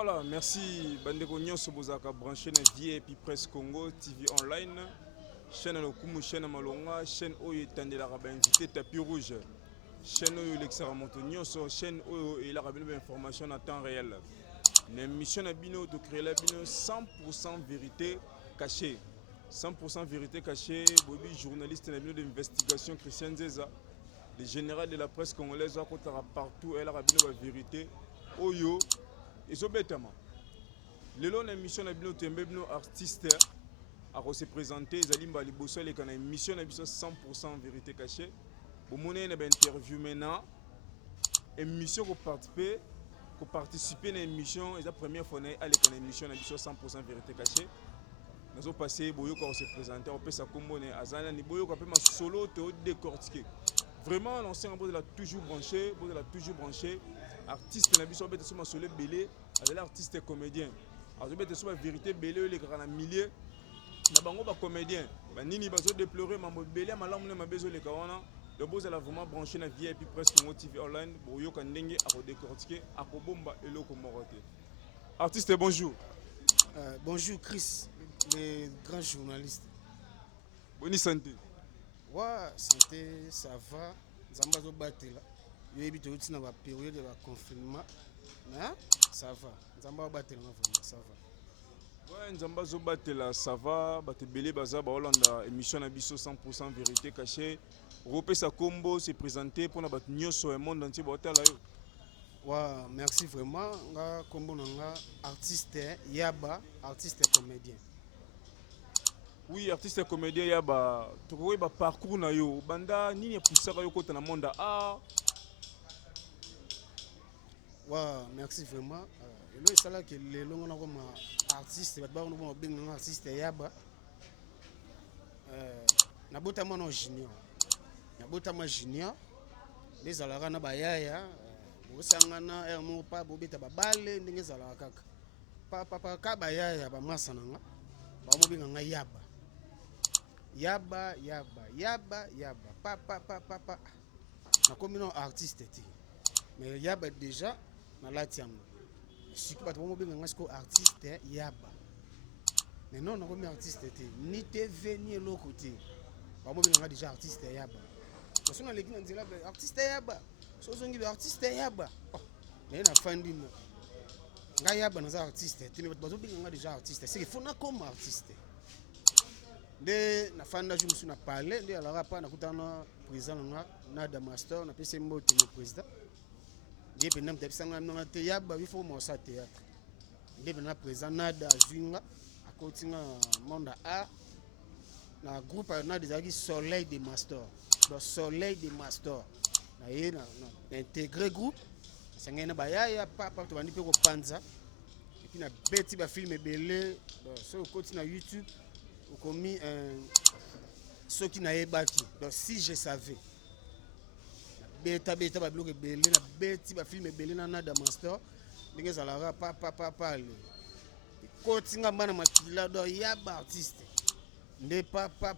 Voilà, merci Bandeko Nyonso Bozaka branché na Vie et puis Presse Congo TV online. Chaîne Lokumu, chaîne Malonga, chaîne Oyo Tandelaka ba invité tapis rouge. Chaîne Oyo Lexara Moto Nyonso, chaîne Oyo et la rabine information en temps réel. L'émission na bino de créer la bino 100% vérité cachée. 100% vérité cachée, Bobby journaliste na bino d'investigation Christian Zeza. Le général de la presse congolaise a partout elle a rabino la vérité. Oyo ezobetama lelo na émission na bino tembe bino artiste a se présenter zalimba liboso le kana émission na biso 100% vérité cachée bomone na ba interview maintenant émission ko participer na émission et la première fois na ale kana émission na biso 100% vérité cachée nazo passer boyoka ko se présenter on peut sa combone azana ni boyoka pe ma solo te décortiquer vraiment l'ancien boss de la toujours branché artiste na biso bete soma solo belé avec artiste et comédien alors bete soma vérité belé les grands milieu na bango ba comédien ba nini bazo déplorer mambo belé malamu na mabezo le kawana le boss elle a vraiment branché na vie et puis presque Congo TV online boyoka ndenge a décortiquer a ko bomba eloko morote artiste bonjour. Bonjour Chris, le grand journaliste. Bonne santé. Ouais, santé, ça va. Zamba zo batela. Yo ebito uti na ba période de confinement. Mais ça va. Zamba batela na vraiment, ça va. Ouais, Nzamba zo batela, ça va. Bate belé baza ba Hollanda émission na biso 100% vérité cachée. Ropé sa combo se présenter pour na bat nyoso et monde entier botala yo. Ouais, merci vraiment. Nga combo nga artiste Yaba, artiste comédien. Oui, artiste comédien Yaba, tu vois ba parcours na yo, banda nini poussaka yo kota na monde Ouais, merci vraiment. Et là c'est là que les longs na comme artiste, ba on va bien artiste Yaba. Na bota mano junior. Na bota ma junior. Les alara na bayaya. Osangana mo pa bobeta babale ndenge zala kaka papa ka bayaya ba masa nanga ba mo binga nga yaba papa na comme non artiste ti mais yaba déjà na latiango siko ba mo binga nga siko artiste yaba mais non na comme artiste ti ni TV ni eloko ti ba mo binga nga déjà artiste yaba parce que na leki na nzela artiste yaba sozongi artiste yaba mais na fandi na nga yaba na za artiste tini bazo binga nga déjà artiste c'est qu'il faut na comme artiste de na fanda je me suis na parler de la rapa na kutana président nga Nada Master na pese mbote le président de pe nam tepsanga na te yaba il faut mo sa théâtre de pe na président Nada Zwinga akotinga monde a na groupe na des aki Soleil des Master le Soleil des Master na ye na intégré groupe sangena bayaya papa to bandi pe ko panza et puis na beti ba film belé so côté na YouTube ou commis ceux qui na yebaki donc si je savais beta ba bloqué belé na beti ba film belé na Nada Master ndenge zalara papa le côté nga mana makila do yaba artiste nde papa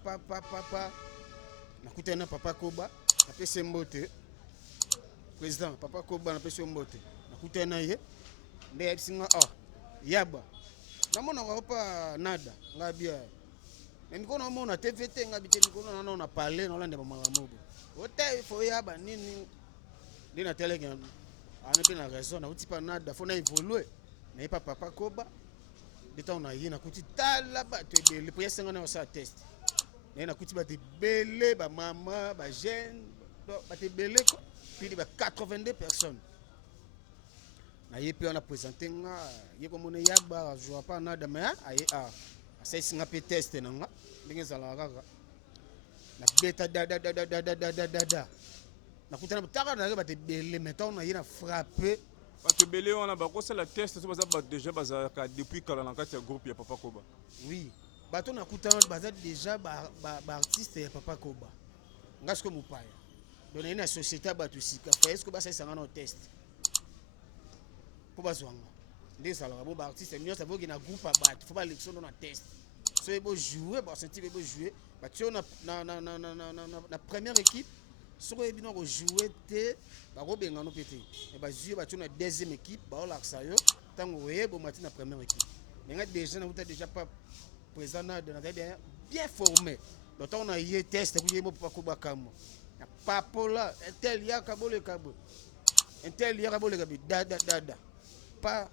na kutana papa Koba na pese mbote président papa Koba na pese mbote na kutana ye nde yabisinga yaba na mona ko pa nada ngabia nani kona mona TVT ngabite ni kona na parler na lande ba malamobo ote fo yaba nini ndina teleke ana pe na raison na utipa nada fo na évoluer na pa papa Koba beta on a yina kuti tala ba te le prière senga na sa test na kuti ba te belé ba mama ba jeune ba te belé ko puis ba 82 personnes na yepi on a présenté nga yeko mona yaba joa pa nada mais aye c'est singa pe test na nga ndenge zala kaka na beta da na kutana taka na ba te belé maintenant na yina frapper parce que belé on a ba ko la test so baza ba déjà baza ka depuis kala na kati ya groupe ya papa Koba oui bato na kutana baza déjà ba artiste ya papa Koba ngasko mupaya donc na société bato sika fa est-ce que ba ça ngana test pour bazwanga ndé sala bo ba artiste mieux ça veut que na groupe ba faut pas l'élection na test so ebo jouer ba sentir ebo jouer ba tio na première équipe soki oyebi na kojouer te bakobenga no mpe te me bazwi batio na deuxième équipe baolakisa yo ntango oyeba mati na première équipe mais nga déjà nauta déjà pas président na bien formé donc ntango na ye test kuyeba papa kobakamwa na papola intel yaka boleka bo intel yaka boleka bi dada pas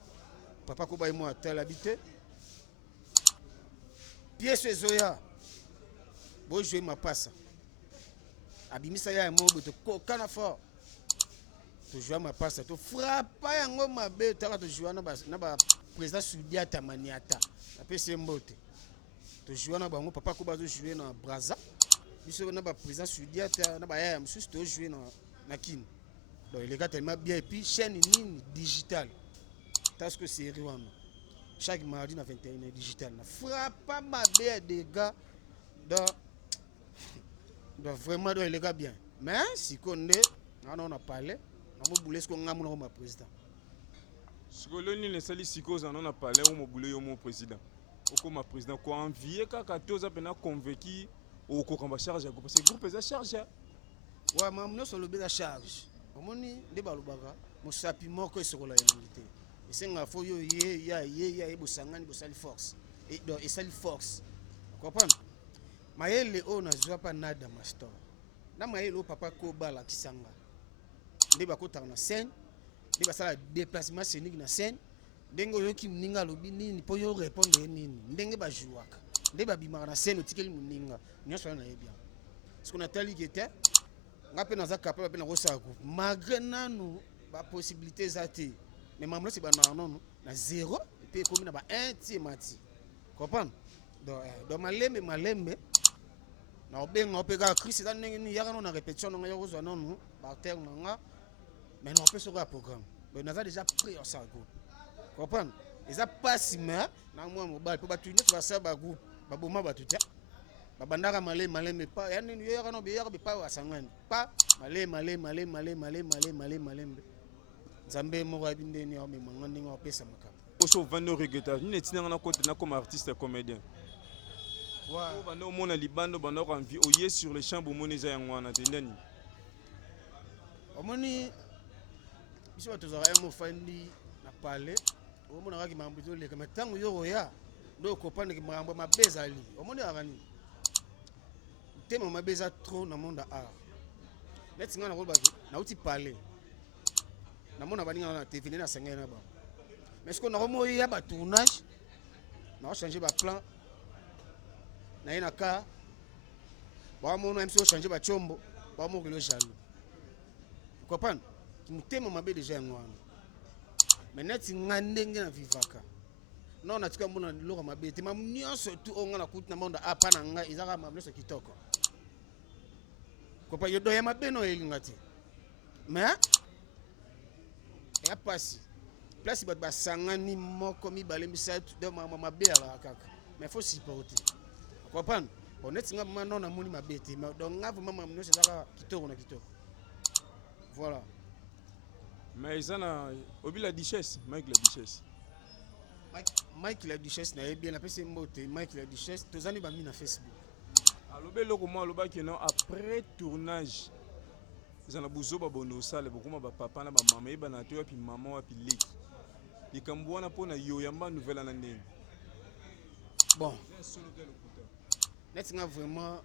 papa koba mo atel habité pièce ezoya bo jouer ma passe abimisa ya mobo to kokana fort to jouer ma passe to frappa yango mabe taka to jouer na ba président Sudiata Maniata apesi mbote to jouer na bango papa koba zo jouer na Braza biso na ba président Sudiata na ba ya mususu to jouer na Kin donc il est tellement bien et puis chaîne nini digital parce que série wana chaque mardi na 21h digital na frappa mabe des gars donc vraiment donc il est bien mais si qu'on est on a parlé on va bouler ce qu'on a mon président ce que l'on ne sali si cause on a parlé on bouler yo mon président oko ma président ko envier kaka toza pena convaincu au ko kamba charge parce que groupe eza charge wa mamno solo be la charge omoni de balubaka mosapi moko esokola ya milité esenga fo yo ye bosangani bosali force et donc esali force comprendre mayele o na zwa pa nada master na mayele o papa ko bala kisanga nde bakota na scène nde basala déplacement scénique na scène ndenge yoki mninga lobi nini po yo répondre nini ndenge ba jouaka nde babimaka na scène otikeli muninga nyonso na yebia ce qu'on a tali qui était ngape na za capable pe na kosa groupe malgré nanu ba possibilité zate mais mamlo c'est ba non na 0 et puis comme na ba 1 tie mati comprendre donc malembe na obenga opeka Chris za ndenge ni yaka no na répétition nga yo zo non ba terme nga mais non peut sur le programme mais on a déjà pris en ça groupe comprendre ils a pas si mais na moi mobile pour batu nyot ba sa ba groupe ba boma batu ta ba bandaka malembe pas yani yo yaka no be yaka be pas wasangani pas malembe nzambe moko abindeni o me manga ndenge opesa makamba oso vando reggaeton ni netina na côté na comme artiste comédien wa bando mona libando bando ko envie oyer sur les champs bomoniza yangwana tendani omoni biso batozaka ya mofandi na pale omona kaki mambo toleka mais tango yo oya ndo kopane ki mambo mabeza ali omoni akani tema mabeza trop na monde art neti ngana ko baki na uti pale na mona baninga na TV na sengena na ba mais ce qu'on a remoyi ya ba tournage na changer ba plan na ina ka ba mona MC changer ba chombo ba mo kilo jalo comprendre mutema mabe déjà ngwana mais neti ngandenge na vivaka non na tika mona loko mabe te mam nyonso tu onga na kutina monde apa na nga izaka mamleso kitoko comprendre yo do ya mabe no elingati mais ya pasi place bat basangani moko mibale misatu de mama mabe ala kaka mais faut supporter comprendre honnête nga mama na moni mabe te mais donc nga vraiment mamleso izaka kitoko na kitoko voilà. Mais ils ont oublié la duchesse, Mike la duchesse. Mike la duchesse n'a bien appelé ses mots. Mike la duchesse, tous les amis na Facebook. Alors bel comment le bac non après tournage. Ils ont besoin de bonne salle, beaucoup ma papa na ba maman, et na toi puis maman puis leki. Les Cambouana pour na yo yamba nouvelle année. Bon. Net nga vraiment.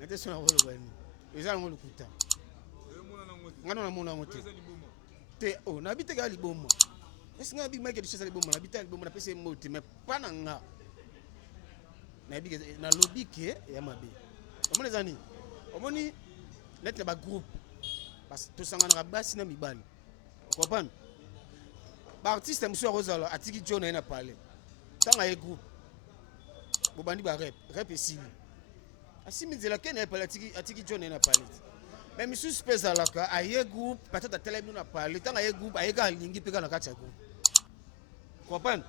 Net sur la rôle ils ont le kuta. Ngano na mona mote. Te o na bite ga liboma. Est-ce nga bi Mike de chesa liboma na bite liboma na pese mote mais pas na nga. Na bi na lobby ke ya mabe. Omoni zani. Omoni net ba groupe. Parce que to sangana basi na mibali. Comprendre? Ba artiste monsieur Rosala atiki John na parler. Tanga e groupe. Bo bandi ba rap esili. Asimi de la ken e parler atiki John na parler. Mais monsieur spécial là aye groupe peut-être télé nous a parlé tant aye groupe aye ga lingi peka na kacha groupe comprendre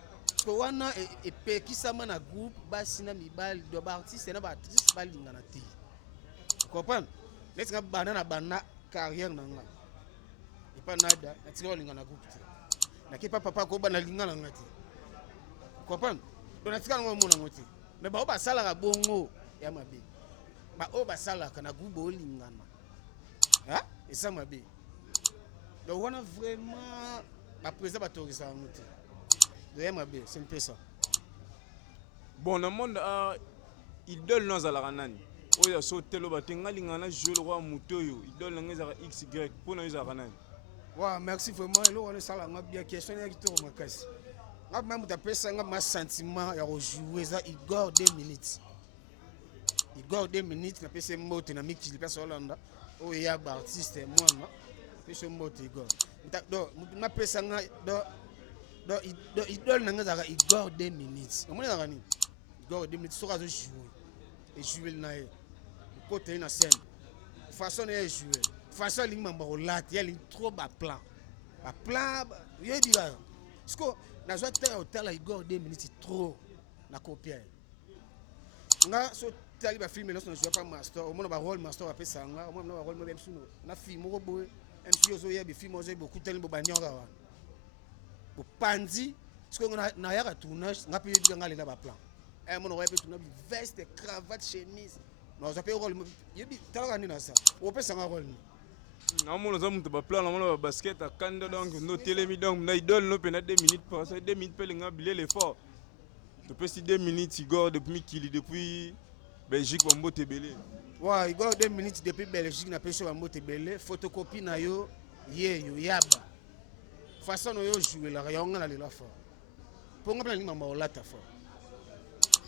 ko wana e pe kisama na groupe basi na mibali do ba artiste na ba artiste ba linga na ti comprendre let's nga bana carrière na nga e pa nada na ti linga na groupe ti na ke papa ko bana linga na ngati comprendre do na tika ngo mona ngoti mais ba sala ga bongo ya mabe ba o basalaka na groupe olingana et ça m'a bien donc on a vraiment ba président ba torisa ngote de m'a bien c'est un peu ça. Bon le monde a idole nos ala kanani oya so telo batenga lingana jouer le roi mutoyo idole ngeza xy pour na za kanani. Wa merci vraiment le on sala nga bien question ya kitoko makasi nga même ta pesa nga ma sentiment ya rejouer ça Igor 2 minutes Igor 2 minutes na pesa moto na mikili pesa Hollanda o ya ba artiste moi na pesa moto Igor do na pesa nga do idole nga za Igor 2 minutes on mona ngani Igor 2 minutes so ka zo jouer et jouer na ye côté na scène façon de jouer façon li mamba relate il y a trop ba plan yo dira parce que na zo tera hotel Igor 2 minutes trop na copier nga so tali ba film na so jouer pas master au moins ba rôle master après ça nga au moins na rôle même suno na film ko boy MC zo yebi film zo beaucoup tellement bo banyora wa bo pandi parce que na ya tournage nga pe yo nga le na ba plan mon aurait pu tourner veste cravate chemise non ça peut rôle yebi tala ni na ça o pe ça nga rôle na mo za mutu ba plan na mo ba basket a kanda donc no telemi donc na idole no pena 2 minutes pour ça 2 minutes pe linga bilé l'effort depuis si 2 minutes Igor depuis Kili depuis Belgique Bambo Tebele wa Igor 2 minutes depuis Belgique na pêche Bambo Tebele photocopie na yo yo yaba façon no yo jouer la yo ngana le la fort pour ngapla ni mama olata fort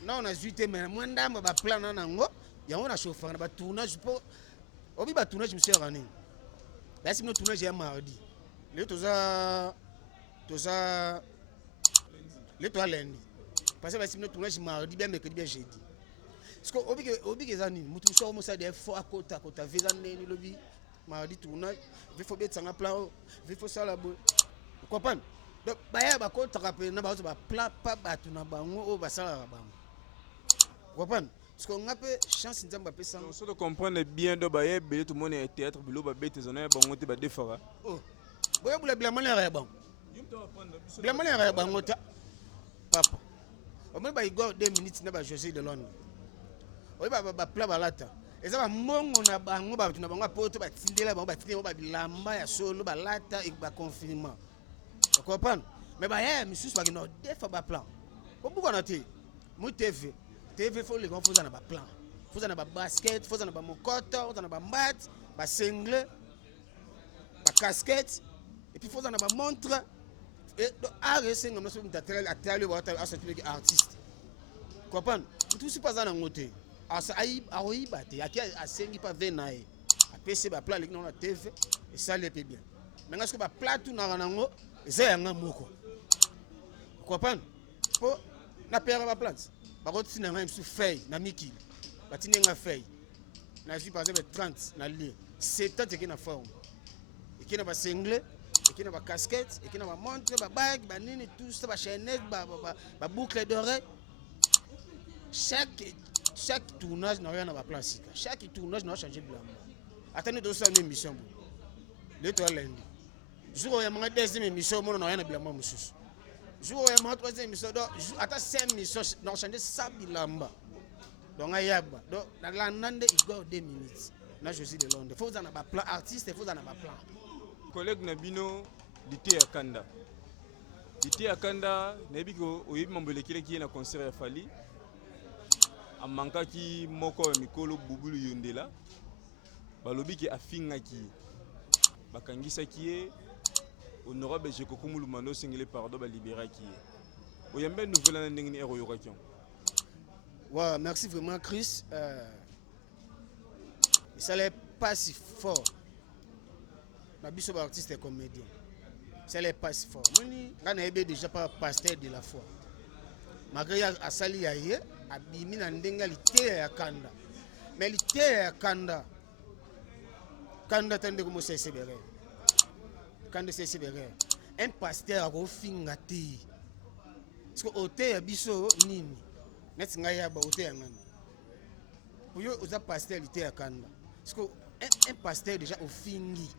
non on a juité mais moi ndamba ba plan na ngo ya on a chauffeur na ba tournage pour obi ba tournage monsieur Rani là si no tournage ya mardi le toza le to lundi parce que si no tournage mardi bien mercredi bien jeudi parce que obi ke zani mutu so mo sa de fo akota visa neni lobi mardi tournage il faut bien tsanga plan il faut ça la bo comprendre donc ba ya ba ko traper na ba so ba plan pas ba tuna bango o ba sala bango comprendre parce qu'on a peu chance nzamba pesa on se comprendre bien do ba ye belé tout le monde est théâtre bilo ba bête zona bango te ba defara oh boya bula bla mala ya bango bla mala ya bango ta papa o me ba Igor 2 minutes na ba José de Londres o ba plan balata eza ba mongo na bango ba tuna bango poto ba tindela bango ba tindela ba bilamba ya solo ba lata et ba confinement tu comprends mais ba ya misusu ba no defa ba plan ko buko na te mu TV faut les gars faut na ba plan faut na ba basket faut na ba mokoto faut na ba mbat ba single ba casquette et puis faut na ba montre et arrêter ngam so mtatela atali wa asatile artiste comprendre tout si pas na ngote asa ai bate aki asengi pa venae apese ba plan na TV et ça le bien mais est-ce que ba plat tout na ngo eza yanga moko comprendre po na père ba plate par contre si na même sous feuille na mikili batine nga feuille na ju par exemple 30 na lit 70 qui na forme et qui na ba single et qui na ba casquette et qui na ba montre ba bague ba nini tout ça ba chaînette ba boucle d'oreille chaque tournage na rien na ba place chaque tournage na changer blanc attendez de ça une émission le to lundi jour ya manga deuxième émission mon na rien na blanc mususu jour ya ma troisième émission donc ata 5 émissions dans changer ça bilamba donc ayaba donc na la nande Igor 2 minutes na je suis de Londres faut en ba plan artiste faut en ba plan collègue na bino Lité ya Kanda na biko oyebi mambele ki na concert ya Fali amankaki moko ya mikolo bubulu yondela balobi ki afingaki bakangisaki ye honorable Jekoko Mulumano singile pardon ba libéraki ye oyambe nouvelle na ndenge ni ero yokaki ouais merci vraiment Chris ça n'est pas si fort na biso ba artiste et comédien ça n'est pas si fort moni ngana ebe déjà pas pasteur de la foi malgré asali ya ye abimi na ndenga lité ya Kanda mais lité ya Kanda tande ko mo sesebere Kanda sesebere un pasteur a finga te parce que ote ya biso nini net nga ya ba ote ya ngani pour yo oza pasteur lité ya Kanda parce que un pasteur déjà au fingi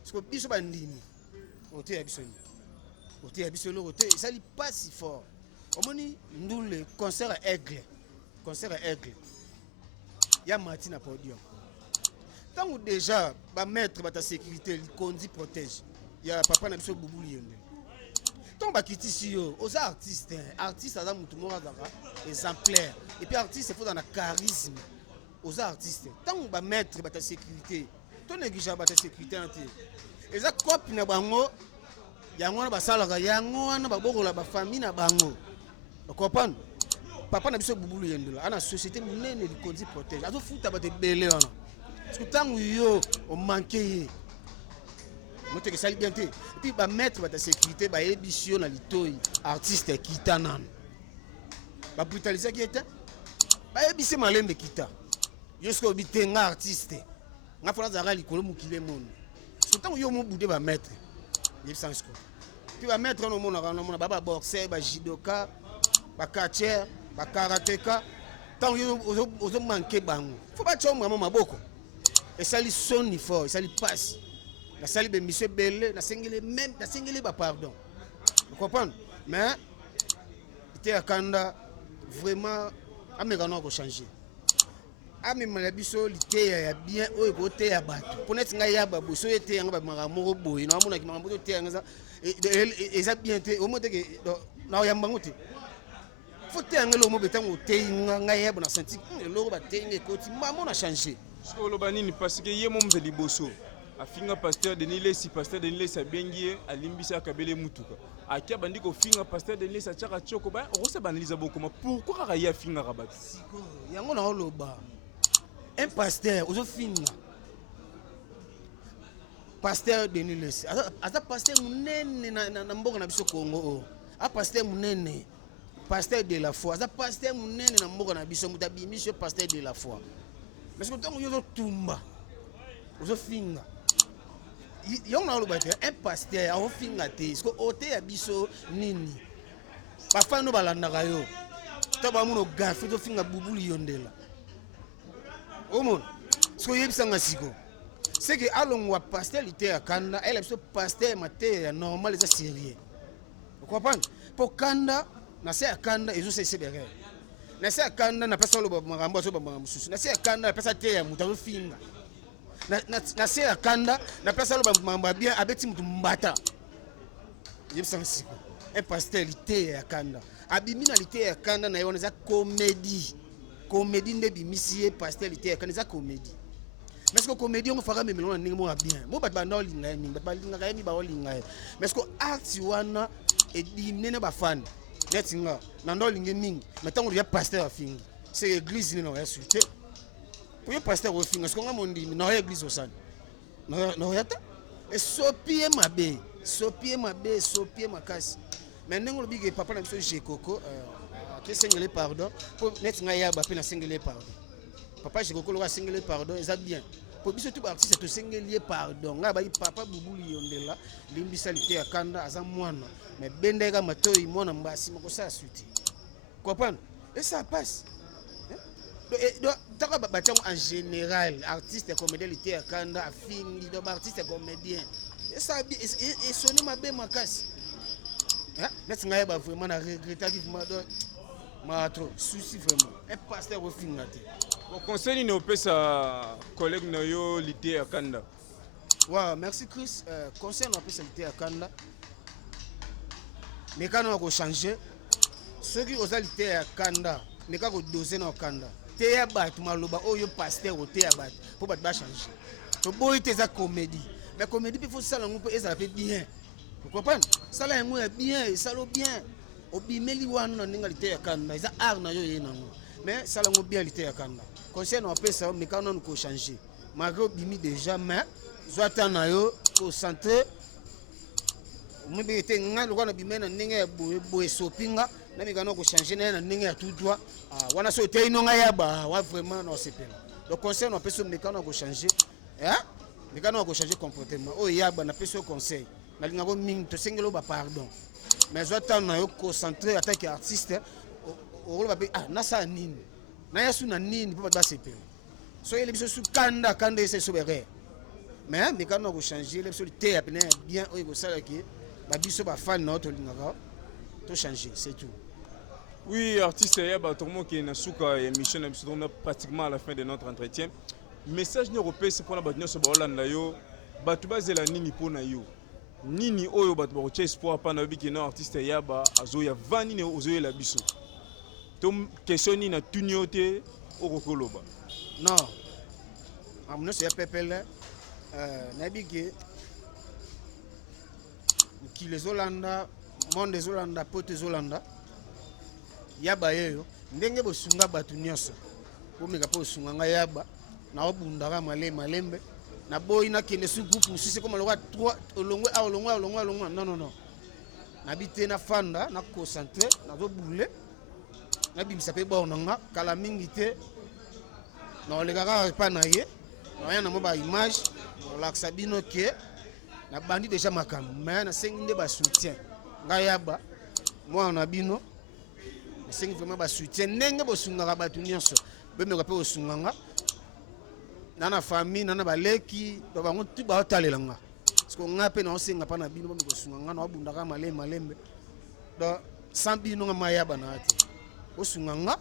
parce que biso ba ndimi ote ya biso ni ote ya biso lo ote ça li pas si fort omoni ndule concert aigle ya mati na podium tango déjà ba maître ba ta sécurité li kondi protège ya papa na biso bubulu yende ton ba kitisi yo aux artistes artiste aza mutu moko azaka exemplaire et puis artiste il faut dans la charisme aux artistes tango ba maître ba ta sécurité ton négligent ba ta sécurité ante eza copie na bango yango wana basalaka yango wana babokola bafamille na bango okopana papa na biso bubulu yendela ana société monene likondi protège azofuta bato ebele wana parce que ntango yo omanke ye moteke esali bien te epuis bametre bata sécurité bayebisi yo na litoi artiste ekita nano babrutalisaki ye te bayebisi malembe ekita yo soki obi te nga artiste nga fona azalaka likolo mokili emono so ntango yo mobude bametre yebisanga siko puis bametre wana omonaka namona bababoxer bajidoka bakatiere bakarateka ntango yo ozomanke bango fo batia omamo maboko esali soni fort esali pasi nasali bemission ebele nasengeli bapardon ocomprendre mais ite ya kanda vraiment amekana kochanger amemala biso liteya ya bien oyo koteya bato mpo neti ngai ya baboye so ete yanga bamaka moko boye nawamonaki makambo toteya yanga eza bien te omo teke naoyamba yango te fo teya ngai lomo betango oteyi ngai yabo na senti eloko bateyi ngai ekoti mamo na changer soki oloba nini parce que ye mo moza liboso afinga pasteur Denis Lesi pasteur Denis Lesi abengi ye alimbisi akabele mutuka akia bandi kofinga pasteur Denis Lesi atiaka tioko ba okose banaliza bokoma pourquoi kaka ye afingaka bato yango na oloba un pasteur ozofinga pasteur Denis Lesi aza pasteur munene na mboka na biso Congo a pasteur munene pasteur de la foi aza pasteur munene na mboka na biso muta bimisio pasteur de la foi mais que ntango yo ozotumba ozofinga yango na oloba te un pasteur aofinga te ceque oteya biso nini bafano balandaka yo to bamona ogafe ozofinga bubulu yondela omona ceque oyebisanga siko seke alongwa pasteur lite ya kanda ayela biso pasteur mateya ya normal eza sérieux okomprendre mpo kanda na se ya kanda ezosese berere na se ya kanda na pesa oloba makambo azoba makambo mosusu na se ya kanda na pesa te ya moto azofinga na se ya kanda na pesa aloba makambo ya bien abeti moto mbata yebisanga siko un pasteur lite ya kanda abimi na lite ya kanda na ye wana eza comédie nde bimisi ye pasteur lite ya kanda eza comédie mais que comédie on fera même na ndenge moko bien mo bato banda olinga ye mingi bato balingaka ye mingi baolinga ye mais que art wana edimine na bafani neti nga na ndo olingi mingi mais ntango ya pasteur afingi c'est église nini oya suite po ye pasteur ofinga siko nga mondimi na oya église osani na oya te esopie mabe sopie makasi mais ndenge olobiki papa na biso jekoko akesengele pardon po neti nga yaba mpe nasengele pardon papa jekoko loka asengele pardon eza bien po biso tu baartiste tosengeli ye pardon ngai bayi papa bubulu yondela limbisa lite ya kanda aza mwana mais bendeka matoi mwana mbasi makosala suite comprendre et ça passe taka batiango en général artiste comédien lite ya kanda afingi do baartiste comédien esone mabe makasi neti ngai ba vraiment na regretaki vraiment ma trop souci vraiment un pasteur ofinga te conseil nini opesa collègue na yo lite ya kanda wa merci Chris conseil na opesa lite ya kanda mekano ya kochanger soki oza lite ya kanda meka kodose na okanda teya bato maloba oyo pasteur oteya bato mpo bato bachange toboyi te eza comédie mais comédie mpe fosala yango mpo ezala mpe bien okomprendre sala yango ya bien esala bien obimeli wana na ndenge lite ya kanda eza art na yo ye nango mais sala yango bien lite ya kanda conseil na opesa meka nanu kochange malgré obimi déjà mais zwa ta na yo concentré mbe te nga lokwa na bimena na ndenge ya boye sopinga na mekano kochange na ndenge ya tout droit wana so te inonga ya ba wa vraiment na osepela donc conseil na opesa mekano kochange mekano kochange comportement oyo yaba na pesa conseil na linga ko mingi to sengelo ba pardon mais zwa ta na yo concentré attaque artiste oloba pe nasa nini na yasu na nini po ba sepela so ele biso su kanda ese so bere mais mekano kochange le biso te ya bien oyo kosala ki ba biso ba fan na to lingaka to changer c'est tout. Oui, artiste Yaba, tout le monde qui est dans la émission, on est pratiquement à la fin de notre entretien. Message européen, c'est pour la bataille sur Hollande. Batu bazela nini pona yo. Nini oyo batu ba espoir pa na biki na artiste Yaba, azoya vani ne ozoya la biso. Tom question ni na tuniote okokoloba. Non. Amno se pepele na biki ki les Hollanda, monde des Hollanda, pote des Hollanda. Yaba yeyo ndenge bosunga batu nyonso bomeka po sunga yaba na obundaka malembe na boyi na kende su groupe si c'est comme le 3 olongwe non na bité na fanda na concentrer na zo boule na bimisa pe ba onanga kala mingi te na olegaka pa na ye na yana mo ba image la sabino ke na bandi déjà makambo mais na sengi nde ba soutien nga yaba moi na bino c'est vraiment ba soutien ndenge bosungaka batu nyonso bemeka pe osunganga nana famille nana baleki to bango tu ba otalelanga parce que nga pe na osenga pa na bino bameka osunganga na obundaka malembe do sans bino nga mayaba na ate osunganga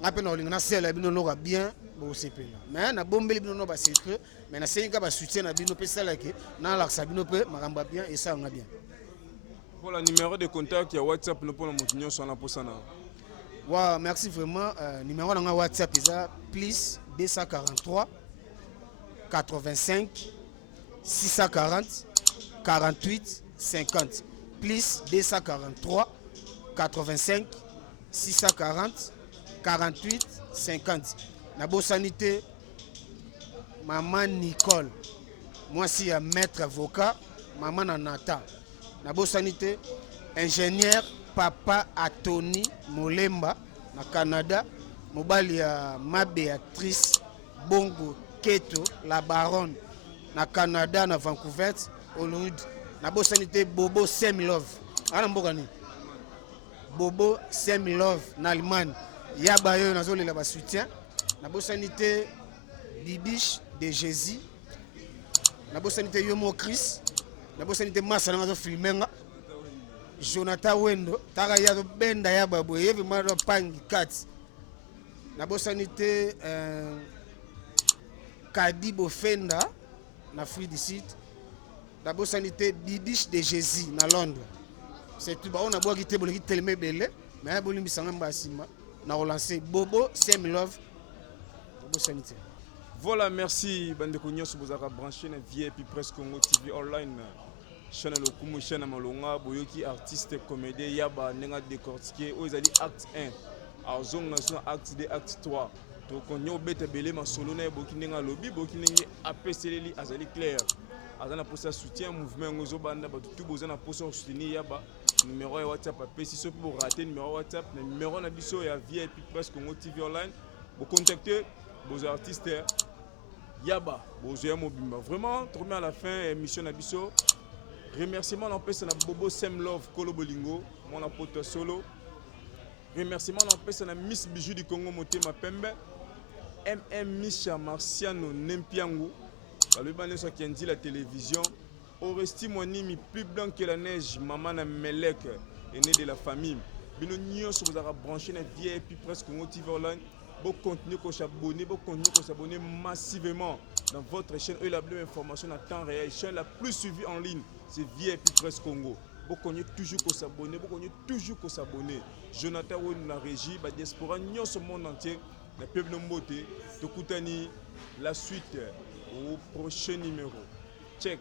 nga pe na olinga na sela bino loka bien bo sepela mais na bombeli bino no ba secret mais na senga ba soutien na bino pe sala ke na la sabino pe makamba bien et ça nga bien. Voilà, numéro de contact, il y a WhatsApp, nous pouvons nous sur la posana. Wow, merci vraiment. Numéro de WhatsApp est plus 243 85 640 48 50. Plus 243 85 640 48 50. Nabo sanité, maman Nicole. Moi, si un maître avocat, maman Nanata. Nabo sanité, ingénieur papa Atoni Molemba na Canada, mobali ya ma Béatrice Bongo Keto la baronne na Canada na Vancouver Hollywood. Nabo sanité Bobo Semilov ana mbokani Bobo Semilov na Allemagne yaba yo nazolela ba soutien. Nabo sanité Bibiche de Jésus. Nabo sanité Yomo Chris. Nabo sanité massa na zo filmenga Jonathan Wendo taka ya benda ya babu yevi maro pangi kat Nabo sanité Kadibo Fenda na Free Sud. Nabo sanité Bibiche de Jésus na Londres. C'est tout ba on a boa kité boliki teleme belé mais bolimbi sanga mbasima na relancer Bobo Semilov. Nabo sanité. Voilà, merci bande ko nyonso bozaka branché na VIP Presse Congo TV online. Chaîne le kumu chaîne malonga boyoki artiste comédien yaba nenga décortiquer ozali acte 1 azonga sur acte 2 acte 3 to konyo beta belé ma solo na boki nenga lobby boki nengi apeseleli azali clair azana pour ça soutien mouvement ngozo banda ba tout bozana pour soutenir yaba numéro ya WhatsApp apesi so pour rater numéro WhatsApp na numéro na biso ya VIP Presse Congo TV online bo contacter vos artistes yaba bozoya mobimba vraiment tourner à la fin émission na biso. Remerciement l'empêche na Bobo Sem Love Kolo Bolingo, mon apôtre solo. Remerciement l'empêche na Miss Bijou du Congo Motema Pembe, Misha Marciano Nempiangu, le bané sur qui dit la télévision. Oresti Monimi plus blanc que la neige, maman na Melek, aîné de la famille. Bino nyo sur vous branché na VIP Presse Congo TV online. Vous continuez à s'abonner massivement dans votre chaîne et la bleu information en temps réel. Chaîne la plus suivie en ligne, c'est VIP Presse Congo. Vous connaissez toujours qu'à s'abonner, vous connaissez toujours qu'à s'abonner. Jonathan Won la régie, la diaspora, nous ce monde entier, le peuple de Mbote, Tokutani, la suite au prochain numéro. Check.